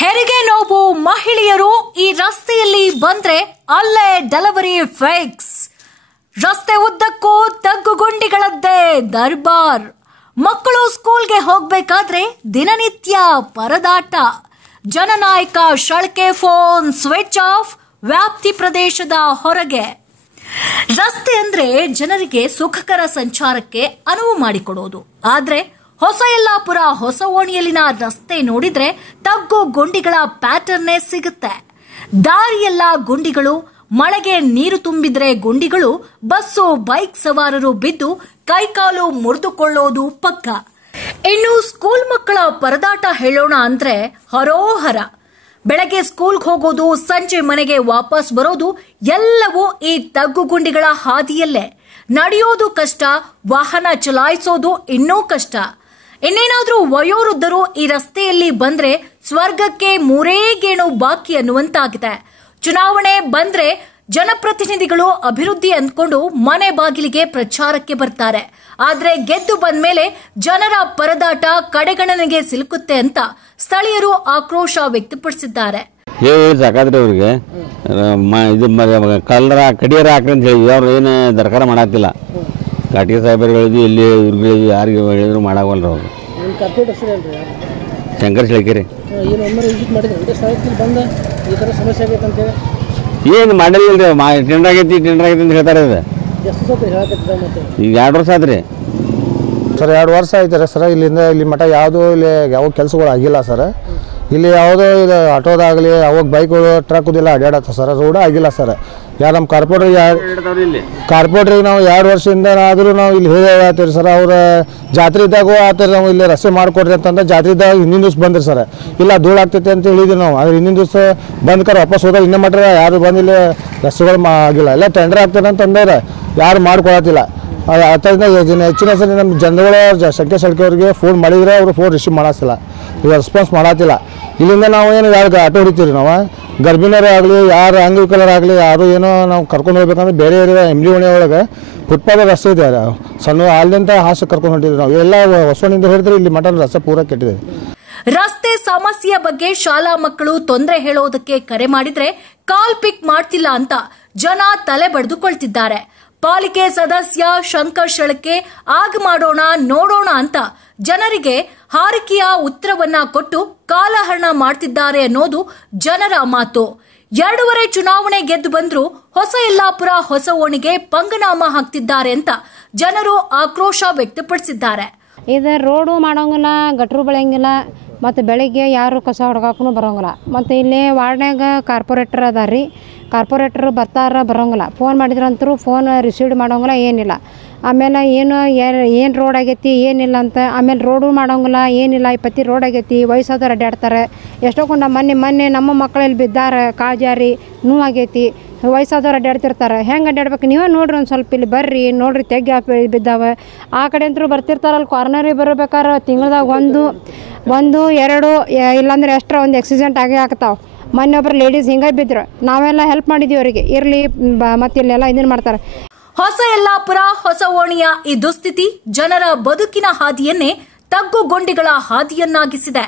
ಹೆರಿಗೆ ನೋವು ಮಹಿಳೆಯರು ಈ ರಸ್ತೆಯಲ್ಲಿ ಬಂದ್ರೆ ಅಲ್ಲೇ ಡೆಲಿವರಿ ಫಿಕ್ಸ್. ರಸ್ತೆ ಉದ್ದಕ್ಕೂ ತಗ್ಗುಗುಂಡಿಗಳದ್ದೇ ದರ್ಬಾರ್. ಮಕ್ಕಳು ಸ್ಕೂಲ್ಗೆ ಹೋಗ್ಬೇಕಾದ್ರೆ ದಿನನಿತ್ಯ ಪರದಾಟ. ಜನನಾಯಕ ಶಳ್ಕೆ ಫೋನ್ ಸ್ವಿಚ್ ಆಫ್, ವ್ಯಾಪ್ತಿ ಪ್ರದೇಶದ ಹೊರಗೆ. ರಸ್ತೆ ಅಂದ್ರೆ ಜನರಿಗೆ ಸುಖಕರ ಸಂಚಾರಕ್ಕೆ ಅನುವು ಮಾಡಿಕೊಡೋದು. ಆದ್ರೆ ಹೊಸ ಯಲ್ಲಾಪುರ ಹೊಸ ಓಣಿಯಲ್ಲಿನ ರಸ್ತೆ ನೋಡಿದ್ರೆ ತಗ್ಗು ಗುಂಡಿಗಳ ಪ್ಯಾಟರ್ನೇ ಸಿಗುತ್ತೆ. ದಾರಿಯೆಲ್ಲ ಗುಂಡಿಗಳು, ಮಳೆಗೆ ನೀರು ತುಂಬಿದ್ರೆ ಗುಂಡಿಗಳು, ಬಸ್ಸು ಬೈಕ್ ಸವಾರರು ಬಿದ್ದು ಕೈಕಾಲು ಮುರಿದುಕೊಳ್ಳೋದು ಪಕ್ಕ. ಇನ್ನು ಸ್ಕೂಲ್ ಮಕ್ಕಳ ಪರದಾಟ ಹೇಳೋಣ ಅಂದ್ರೆ ಹರೋಹರ. ಬೆಳಗ್ಗೆ ಸ್ಕೂಲ್ಗೆ ಹೋಗೋದು, ಸಂಜೆ ಮನೆಗೆ ವಾಪಸ್ ಬರೋದು ಎಲ್ಲವೂ ಈ ತಗ್ಗು ಗುಂಡಿಗಳ ಹಾದಿಯಲ್ಲೇ. ನಡೆಯೋದು ಕಷ್ಟ, ವಾಹನ ಚಲಾಯಿಸೋದು ಇನ್ನೂ ಕಷ್ಟ. ಇನ್ನೇನಾದ್ರೂ ವಯೋವೃದ್ಧರು ಈ ರಸ್ತೆಯಲ್ಲಿ ಬಂದ್ರೆ ಸ್ವರ್ಗಕ್ಕೆ ಮೂರೇ ಗೇಣು ಬಾಕಿ ಅನ್ನುವಂತಾಗಿದೆ. ಚುನಾವಣೆ ಬಂದ್ರೆ ಜನಪ್ರತಿನಿಧಿಗಳು ಅಭಿವೃದ್ಧಿ ಅಂದ್ಕೊಂಡು ಮನೆ ಬಾಗಿಲಿಗೆ ಪ್ರಚಾರಕ್ಕೆ ಬರ್ತಾರೆ. ಆದ್ರೆ ಗೆದ್ದು ಬಂದ್ಮೇಲೆ ಜನರ ಪರದಾಟ ಕಡೆಗಣನೆಗೆ ಸಿಲುಕುತ್ತೆ ಅಂತ ಸ್ಥಳೀಯರು ಆಕ್ರೋಶ ವ್ಯಕ್ತಪಡಿಸಿದ್ದಾರೆ. ಸಾಕಾದ್ರೆ ಅವ್ರಿಗೆ ಕಲ್ಲರ ಕಡಿಯರ ಹಾಕ್ರಿ ಅಂತ ಹೇಳಿ ಅವ್ರು ಏನು ದರ್ಕಾರ ಮಾಡಾಕ್ತಿಲ್ಲ. ಕಾಟಿ ಸಾಹೇಬರುಗಳಿದ್ದು ಇಲ್ಲಿ ಇವ್ರಿಗೆ ಯಾರಿಗೆ ಹೇಳಿದ್ರು ಮಾಡಾಗಲ್ಲ. ಅವರು ಶಂಕರ್ ಶಿಳಕೆರೆ ಏನು ಮಾಡಿಲ್ಲ. ಟೆಂಡರ್ ಆಗೈತಿ ಅಂತ ಹೇಳ್ತಾರೆ. ಈಗ 2 ವರ್ಷ ಆದ್ರಿ ಸರ್. 2 ವರ್ಷ ಆಯ್ತಾರೆ ಸರ್. ಇಲ್ಲಿಂದ ಇಲ್ಲಿ ಮಠ ಯಾವುದೂ ಇಲ್ಲಿ ಯಾವ ಕೆಲಸಗಳು ಆಗಿಲ್ಲ ಸರ್. ಇಲ್ಲಿ ಯಾವುದೋ ಇದು ಆಟೋದಾಗಲಿ ಅವಾಗ ಬೈಕ್ಗಳು ಟ್ರಕ್ದೆಲ್ಲ ಅಡ್ಡಾಡತ್ತ ಸರ್. ರೋಡ ಆಗಿಲ್ಲ ಸರ್. ಯಾರು ನಮ್ಮ ಕಾರ್ಪೊರೇಟ್ರಿಗೆ ನಾವು 2 ವರ್ಷದಿಂದ ಆದರೂ ನಾವು ಇಲ್ಲಿ ಹೇಳ್ತೀವಿ ಸರ್. ಅವ್ರ ಜಾತ್ರೆ ಇದ್ದಾಗೂ ಆತರ ನಾವು ಇಲ್ಲಿ ರಸ್ತೆ ಮಾಡಿಕೊಡ್ರಿ ಅಂತಂದ್ರೆ ಜಾತ್ರೆ ಇದ್ದಾಗ ಹಿಂದಿನ ದಿವ್ಸ ಬಂದ್ರಿ ಸರ್. ಇಲ್ಲ ಧೂಳು ಆಗ್ತೈತೆ ಅಂತ ಹೇಳಿದ್ವಿ ನಾವು. ಆದ್ರೆ ಹಿಂದಿನ ದಿವಸ ಬಂದ್ಕರ ವಾಪಸ್ ಹೋದಾಗ ಇನ್ನೂ ಮಟ್ಟ ಯಾರು ಬಂದಿಲ್ಲ, ರಸ್ತೆಗಳು ಆಗಿಲ್ಲ. ಎಲ್ಲ ಟೆಂಡರ್ ಆಗ್ತದೆ ಅಂತಂದ್ರೆ ಯಾರು ಮಾಡ್ಕೊಳತ್ತಿಲ್ಲ. ಅದರಿಂದ ಹೆಚ್ಚಿನ ಸಲ ನಮ್ಮ ಜನಗಳು ಶಂಕರ್ ಶಳ್ಕೆ ಅವ್ರಿಗೆ ಫೋನ್ ಮಾಡಿದರೆ ಅವರು ಫೋನ್ ರಿಸೀವ್ ಮಾಡತ್ತಿಲ್ಲ, ಈಗ ರೆಸ್ಪಾನ್ಸ್ ಮಾಡತ್ತಿಲ್ಲ. ಇಲ್ಲಿಂದ ನಾವು ಏನು ಯಾರು ಆಟೋ ಹೊಡಿತೀವಿ ನಾವು, ಗರ್ಭಿಣಿಯರೇ ಆಗಲಿ ಯಾರು ಅಂಗವಿಕಲರು ಆಗಲಿ ಯಾರು ಏನೋ ನಾವು ಕರ್ಕೊಂಡು ಹೋಗ್ಬೇಕಂದ್ರೆ ಬೇರೆ ಏರಿಯಾ MD ಓಣಿ ಒಳಗೆ ಫುಟ್ಪಾತ್ ರಸ್ತೆ ಇದೆ. ಸಣ್ಣ ಅಲ್ಲಿಂದ ಹಾಸಕ್ಕೆ ಕರ್ಕೊಂಡು ಹೊಂಟಿದ್ವಿ ನಾವು. ಎಲ್ಲ ಹೊಸನಿಂದ ಹೇಳಿದ್ರೆ ಇಲ್ಲಿ ಮಠದ ರಸ್ತೆ ಪೂರ ಕೆಟ್ಟಿದೆ. ರಸ್ತೆ ಸಮಸ್ಯೆಯ ಬಗ್ಗೆ ಶಾಲಾ ಮಕ್ಕಳು ತೊಂದರೆ ಹೇಳೋದಕ್ಕೆ ಕರೆ ಮಾಡಿದ್ರೆ ಕಾಲ್ ಪಿಕ್ ಮಾಡ್ತಿಲ್ಲ ಅಂತ ಜನ ತಲೆ ಬಡಿದುಕೊಳ್ತಿದ್ದಾರೆ. ಪಾಲಿಕೆ ಸದಸ್ಯ ಶಂಕರ್ ಶಳ್ಕೆ ಆಗ ಮಾಡೋಣ ನೋಡೋಣ ಅಂತ ಜನರಿಗೆ ಹಾರಿಕೆಯ ಉತ್ತರವನ್ನ ಕೊಟ್ಟು ಕಾಲಹರಣ ಮಾಡ್ತಿದ್ದಾರೆ ಅನ್ನೋದು ಜನರ ಮಾತು. 2 ಚುನಾವಣೆ ಗೆದ್ದು ಬಂದ್ರು ಹೊಸ ಯಲ್ಲಾಪುರ ಹೊಸ ಓಣಿಗೆ ಪಂಗನಾಮ ಹಾಕ್ತಿದ್ದಾರೆ ಅಂತ ಜನರು ಆಕ್ರೋಶ ವ್ಯಕ್ತಪಡಿಸಿದ್ದಾರೆ. ಇದು ರೋಡು ಮಾಡೋಂಗಿಲ್ಲ, ಗಟ್ರು ಬೆಳೆಯಂಗಿಲ್ಲ, ಮತ್ತು ಬೆಳಿಗ್ಗೆ ಯಾರು ಕಸ ಹೊಡ್ಕಾಕು ಬರೋಂಗಿಲ್ಲ. ಮತ್ತು ಇಲ್ಲಿ ವಾರ್ಡ್ನಾಗ ಕಾರ್ಪೊರೇಟರ್ ಅದಾರ ರೀ. ಕಾರ್ಪೊರೇಟರ್ ಬರ್ತಾರ ಬರೋಂಗಿಲ್ಲ. ಫೋನ್ ಮಾಡಿದ್ರಂತರೂ ಫೋನ್ ರಿಸೀವ್ ಮಾಡೋಂಗಿಲ್ಲ, ಏನಿಲ್ಲ. ಆಮೇಲೆ ಏನು ರೋಡ್ ಆಗೈತಿ ಏನಿಲ್ಲ ಅಂತ. ಆಮೇಲೆ ರೋಡು ಮಾಡೋಂಗಿಲ್ಲ, ಏನಿಲ್ಲ. 20 ರೋಡ್ ಆಗೈತಿ. ವಯಸ್ಸಾದವ್ರು ಅಡ್ಡಾಡ್ತಾರೆ. ಎಷ್ಟೊಂದು ಮೊನ್ನೆ ನಮ್ಮ ಮಕ್ಕಳಲ್ಲಿ ಬಿದ್ದಾರೆ, ಕಾಜಾರಿ ನೋವಾಗೈತಿ. ವಯಸ್ಸಾದವ್ರು ಅಡ್ಡಾಡ್ತಿರ್ತಾರೆ. ಹೆಂಗೆ ಅಡ್ಡಾಡ್ಬೇಕು ನೀವೇ ನೋಡ್ರಿ. ಒಂದು ಸ್ವಲ್ಪ ಇಲ್ಲಿ ಬರ್ರಿ ನೋಡ್ರಿ, ತೆಗ್ಗಿ ಬಿದ್ದಾವೆ. ಆ ಕಡೆ ಅಂತೂ ಬರ್ತಿರ್ತಾರಲ್ಲ, ಕಾರ್ನರಿಗೆ ಬರಬೇಕಾದ್ರೆ ತಿಂಗಳದಾಗ ಒಂದು 2 ಇಲ್ಲಾಂದ್ರೆ ಎಕ್ಸ್ಟ್ರಾ ಒಂದು ಆಕ್ಸಿಡೆಂಟ್ ಆಗೇ ಆಗ್ತಾವೆ. ಮೊನ್ನೆ ಒಬ್ಬರು ಲೇಡೀಸ್ ಹಿಂಗೆ ಬಿದ್ರು, ನಾವೆಲ್ಲ ಹೆಲ್ಪ್ ಮಾಡಿದ್ದೀವಿ ಅವರಿಗೆ. ಇರಲಿ ಮತ್ತೆ ಇಲ್ಲೆಲ್ಲ ಇದನ್ನು ಮಾಡ್ತಾರೆ. ಹೊಸ ಯಲ್ಲಾಪುರ ಹೊಸ ಓಣಿಯ ಈ ದುಸ್ಥಿತಿ ಜನರ ಬದುಕಿನ ಹಾದಿಯನ್ನೇ ತಗ್ಗುಗೊಂಡಿಗಳ ಹಾದಿಯನ್ನಾಗಿಸಿದೆ.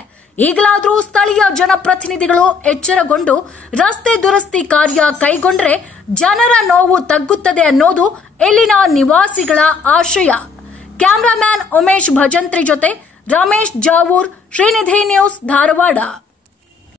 ಈಗಲಾದರೂ ಸ್ಥಳೀಯ ಜನಪ್ರತಿನಿಧಿಗಳು ಎಚ್ಚರಗೊಂಡು ರಸ್ತೆ ದುರಸ್ತಿ ಕಾರ್ಯ ಕೈಗೊಂಡ್ರೆ ಜನರ ನೋವು ತಗ್ಗುತ್ತದೆ ಅನ್ನೋದು ಇಲ್ಲಿನ ನಿವಾಸಿಗಳ ಆಶಯ. ಕ್ಯಾಮರಾಮ್ಯಾನ್ ಉಮೇಶ್ ಭಜಂತ್ರಿ ಜೊತೆ ರಮೇಶ್ ಜಾವೂರ್, ಶ್ರೀನಿಧಿ ನ್ಯೂಸ್, ಧಾರವಾಡ.